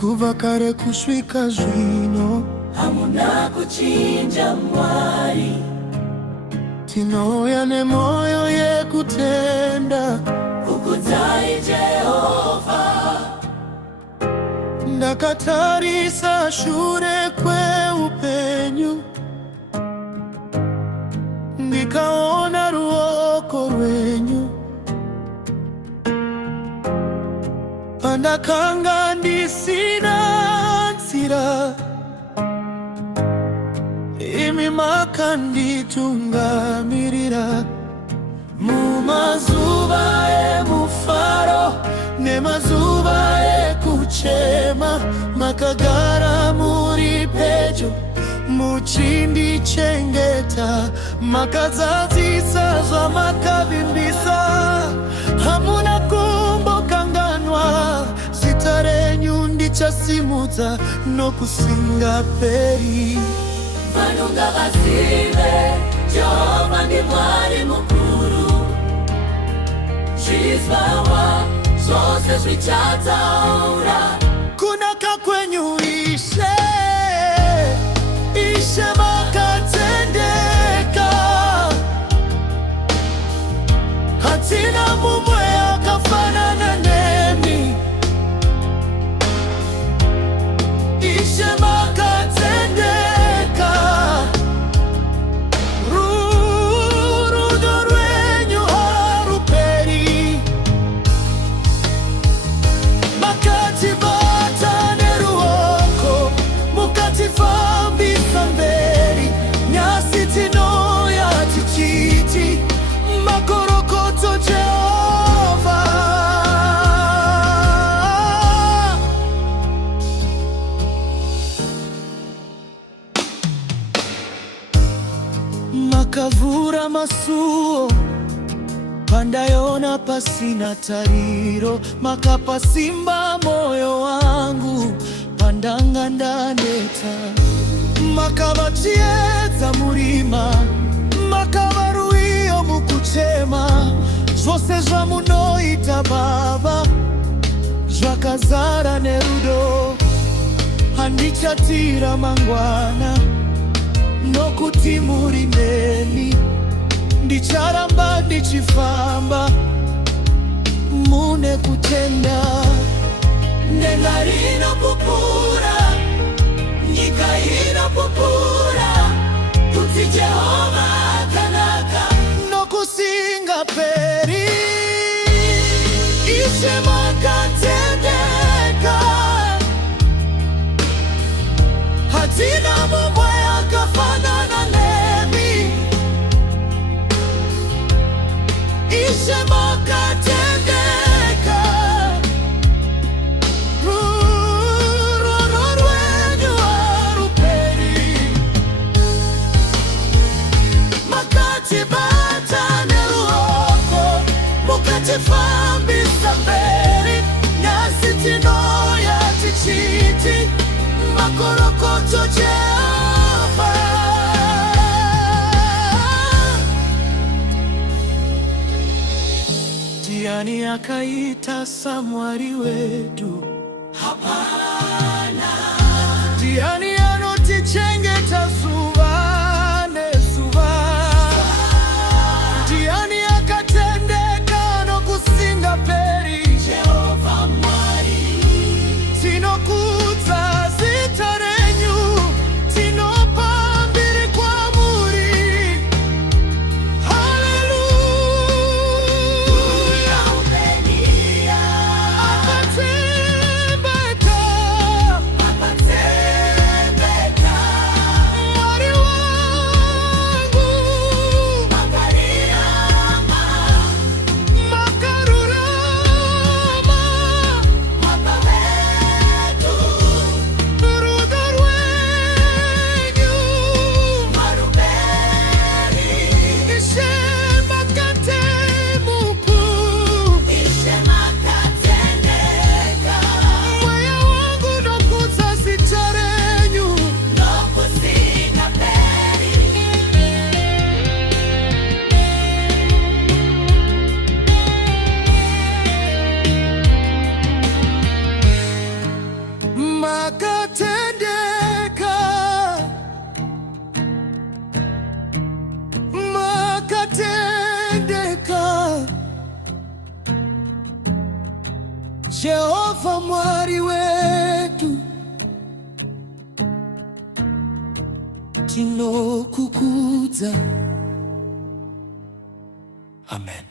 kuva kare kuswika zwino hamuna kuchinja mwari tinoyane moyo yekutenda kukudzai Jehova. Ndakatarisa shure kweupenyu ndikaona ruoko rwenyu pandakanga ndisina nzira imi makanditungamirira mumazuva emufaro nemazuva ekuchema makagara muri pedyo muchindichengeta makadzadzisa zvamakavimbisa hamuna kumbokanganwa zita renyu ndichasimudza nokusingaperi. Vanhu ngavazive Jehova ndi Mwari mukuru, zviziva zvose zvichataura kunaka kwenyu Ishe, Ishe makatendeka, hatina mumwe akafanana nemi. Ishe makatendeka, rudo rwenyu haruperi, makatibata neruoko mukatifambisa mberi, nyasi tinoya tichiti makorokoto Jehova. Makavura masuo pandayona pasina tariro, makapa simba moyo wangu pandanga ndaneta, makavachiedza murima makavaruiyo mukuchema, zvose zvamunoita Baba zvakazara nerudo. Handichatira mangwana nokuti muri nemi, ndicharamba ndichifamba mune kutenda. ndenga rinopupura, nyika inopupura, kuti Jehova akanaka nokusingaperi. Ishe makatendeka, hatina mumwe akafanana nemi. Ishe makatendeka, rudo rwenyu haruperi, makatibata neruoko mukatifambisa mberi, nyasi tinoya tichiti makorokoto Jehova. Ndiani akaita samwari wetu? hapana. Ndiani anotichengeta zuva nezuva? Ndiani akatendeka nokusingaperi? Jehova Mwari, Tinokudza zita renyu, tinopa mbiri kwamuri. Haleluya, upenia akatendeka, apatendeka Jehova mwari wetu, tinokukuza. Amen.